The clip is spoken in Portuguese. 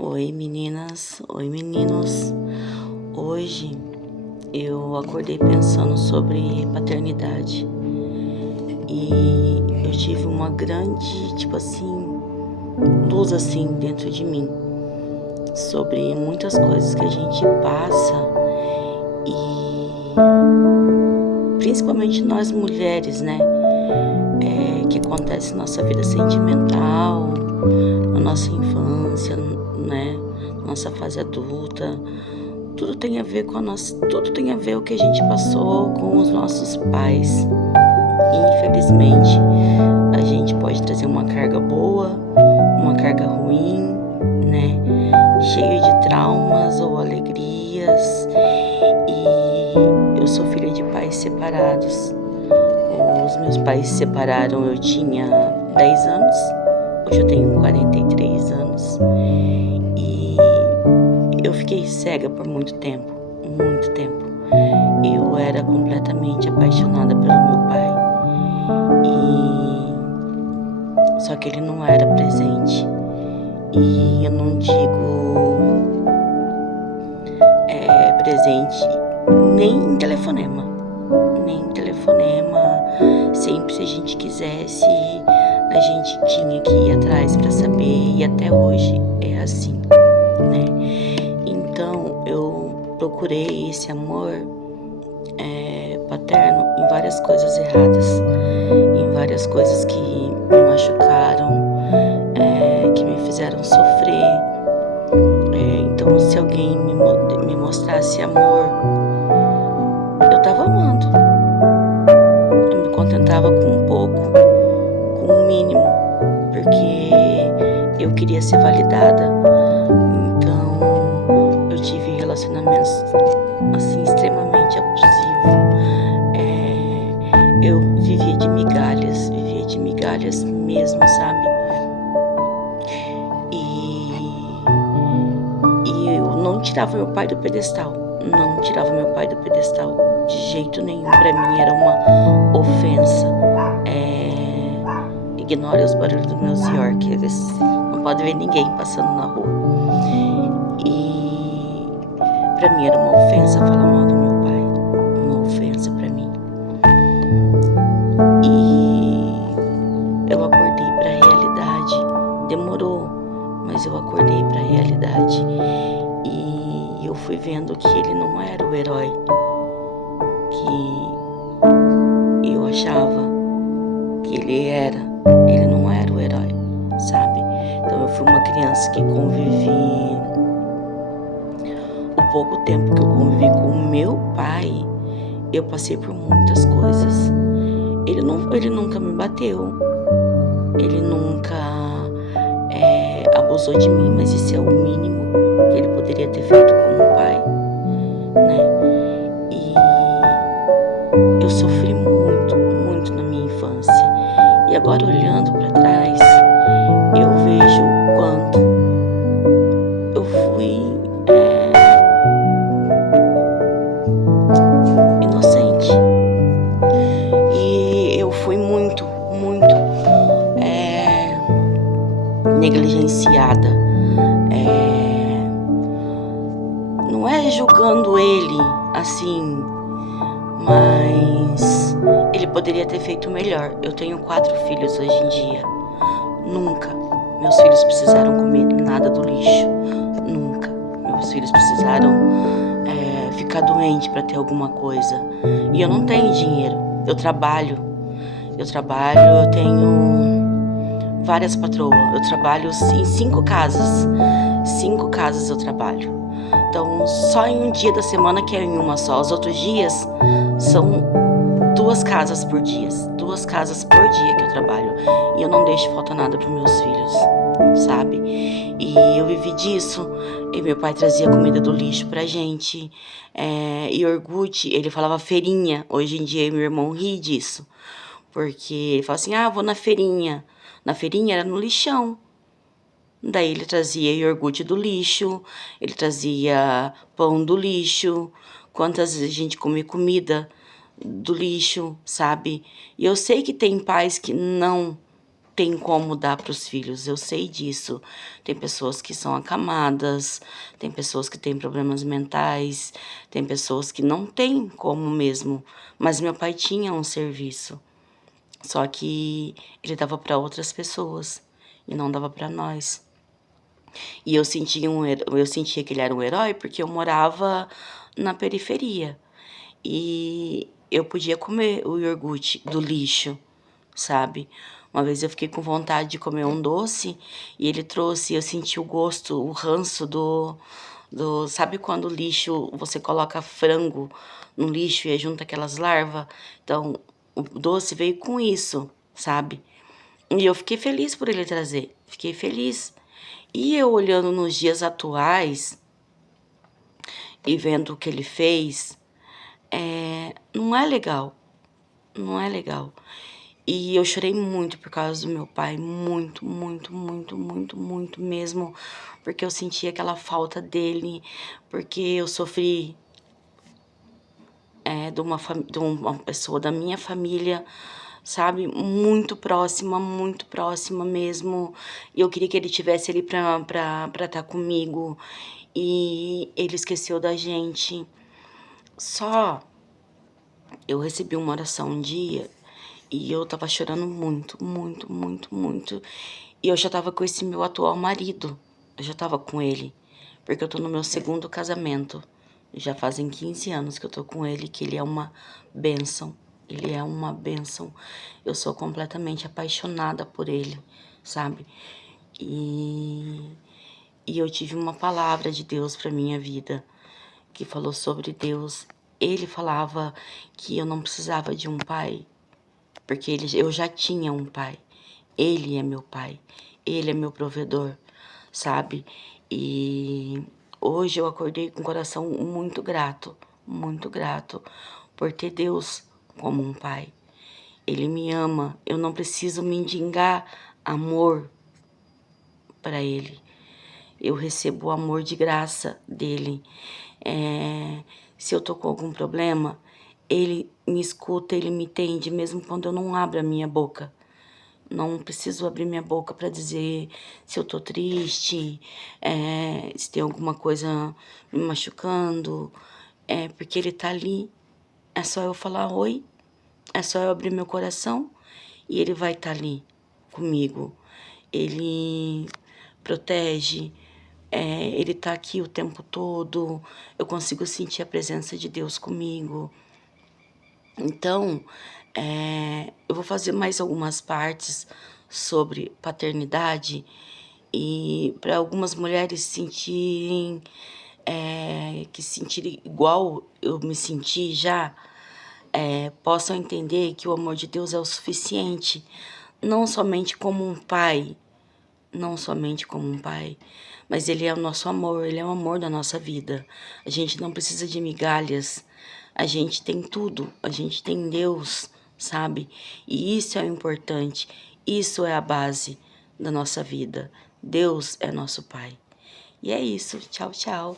Oi meninas, oi meninos. Hoje eu acordei pensando sobre paternidade e eu tive uma grande, luz assim dentro de mim sobre muitas coisas que a gente passa e principalmente nós mulheres, né? Que acontece na nossa vida sentimental, na nossa infância, né? Nossa fase adulta. Tudo tem a ver com tudo tem a ver o que a gente passou com os nossos pais. E, infelizmente, a gente pode trazer uma carga boa, uma carga ruim, né? Cheio de traumas ou alegrias. E eu sou filha de pais separados. Os meus pais se separaram, eu tinha 10 anos, hoje eu tenho 43 anos. E eu fiquei cega por muito tempo, muito tempo. Eu era completamente apaixonada pelo meu pai. Só que ele não era presente. E eu não digo presente nem em telefonema. Nem em telefonema. Sempre se a gente quisesse, a gente tinha que ir atrás para saber. E até hoje é assim, né? Então eu procurei esse amor paterno em várias coisas erradas, em várias coisas que me machucaram, que me fizeram sofrer. Então se alguém me mostrasse amor, eu tava amando. Eu me contentava com um pouco, com o mínimo, porque eu queria ser validada. Então eu tive relacionamentos assim extremamente abusivos. Eu vivia de migalhas mesmo, sabe? E eu não tirava meu pai do pedestal, de jeito nenhum. Pra mim era uma ofensa. Ignore os barulhos dos meus York, eles não podem ver ninguém passando na rua. E pra mim era uma ofensa falar mal do meu pai, uma ofensa pra mim. E eu acordei pra realidade, demorou, mas eu acordei pra realidade. E eu fui vendo que ele não era o herói que eu achava que ele era. Ele não era o herói, sabe? Então eu fui uma criança que convivi. O pouco tempo que eu convivi com o meu pai, eu passei por muitas coisas. Ele nunca me bateu, ele nunca abusou de mim, mas isso é o mínimo que ele poderia ter feito como pai, né? E eu sofri muito, muito na minha infância. E agora olhando pra trás, eu vejo o quanto eu fui inocente. E eu fui muito, muito negligenciada. Não é julgando ele assim, mas ele poderia ter feito melhor. Eu tenho 4 filhos hoje em dia. Nunca meus filhos precisaram comer nada do lixo. Nunca meus filhos precisaram ficar doente para ter alguma coisa. E eu não tenho dinheiro. Eu trabalho, eu tenho várias patroas. Eu trabalho em 5 casas. 5 casas eu trabalho. Então, só em um dia da semana que é em uma só. Os outros dias são 2 casas por dia. 2 casas por dia que eu trabalho. E eu não deixo faltar nada para meus filhos, sabe? E eu vivi disso. E meu pai trazia comida do lixo pra gente. Iogurte, ele falava feirinha. Hoje em dia, meu irmão ri disso. Porque ele fala assim, vou na feirinha. Na feirinha era no lixão. Daí ele trazia iogurte do lixo, ele trazia pão do lixo. Quantas vezes a gente come comida do lixo, sabe? E eu sei que tem pais que não tem como dar para os filhos, eu sei disso. Tem pessoas que são acamadas, tem pessoas que têm problemas mentais, tem pessoas que não têm como mesmo. Mas meu pai tinha um serviço, só que ele dava para outras pessoas e não dava para nós. E eu sentia que ele era um herói porque eu morava na periferia e eu podia comer o iogurte do lixo, sabe? Uma vez eu fiquei com vontade de comer um doce e ele trouxe, eu senti o gosto, o ranço sabe quando o lixo, você coloca frango no lixo e aí junta aquelas larvas? Então, o doce veio com isso, sabe? E eu fiquei feliz por ele trazer, fiquei feliz. E eu olhando nos dias atuais e vendo o que ele fez, não é legal, não é legal. E eu chorei muito por causa do meu pai, muito, muito, muito, muito, muito mesmo, porque eu senti aquela falta dele, porque eu sofri de uma pessoa da minha família, sabe, muito próxima mesmo, e eu queria que ele tivesse ali pra estar comigo, e ele esqueceu da gente. Só eu recebi uma oração um dia e eu tava chorando muito, muito, muito, muito. E eu já tava com esse meu atual marido. Eu já tava com ele. Porque eu tô no meu segundo casamento. Já fazem 15 anos que eu tô com ele, que ele é uma bênção. Ele é uma bênção. Eu sou completamente apaixonada por ele, sabe? E, e eu tive uma palavra de Deus pra minha vida, que falou sobre Deus. Ele falava que eu não precisava de um pai, porque eu já tinha um pai. Ele é meu pai, ele é meu provedor, sabe? E hoje eu acordei com o coração muito grato por ter Deus como um pai. Ele me ama, eu não preciso mendigar amor para ele. Eu recebo o amor de graça dele. Se eu tô com algum problema, ele me escuta, ele me entende, mesmo quando eu não abro a minha boca. Não preciso abrir minha boca para dizer se eu tô triste, se tem alguma coisa me machucando, porque ele tá ali. É só eu falar oi, é só eu abrir meu coração e ele vai estar ali comigo. Ele protege, ele tá aqui o tempo todo, eu consigo sentir a presença de Deus comigo. Então, eu vou fazer mais algumas partes sobre paternidade e para algumas mulheres sentirem, que sentirem igual eu me senti já, possam entender que o amor de Deus é o suficiente, não somente como um pai, não somente como um pai, mas ele é o nosso amor, ele é o amor da nossa vida. A gente não precisa de migalhas, a gente tem tudo, a gente tem Deus, sabe? E isso é o importante, isso é a base da nossa vida. Deus é nosso Pai. E é isso, tchau, tchau.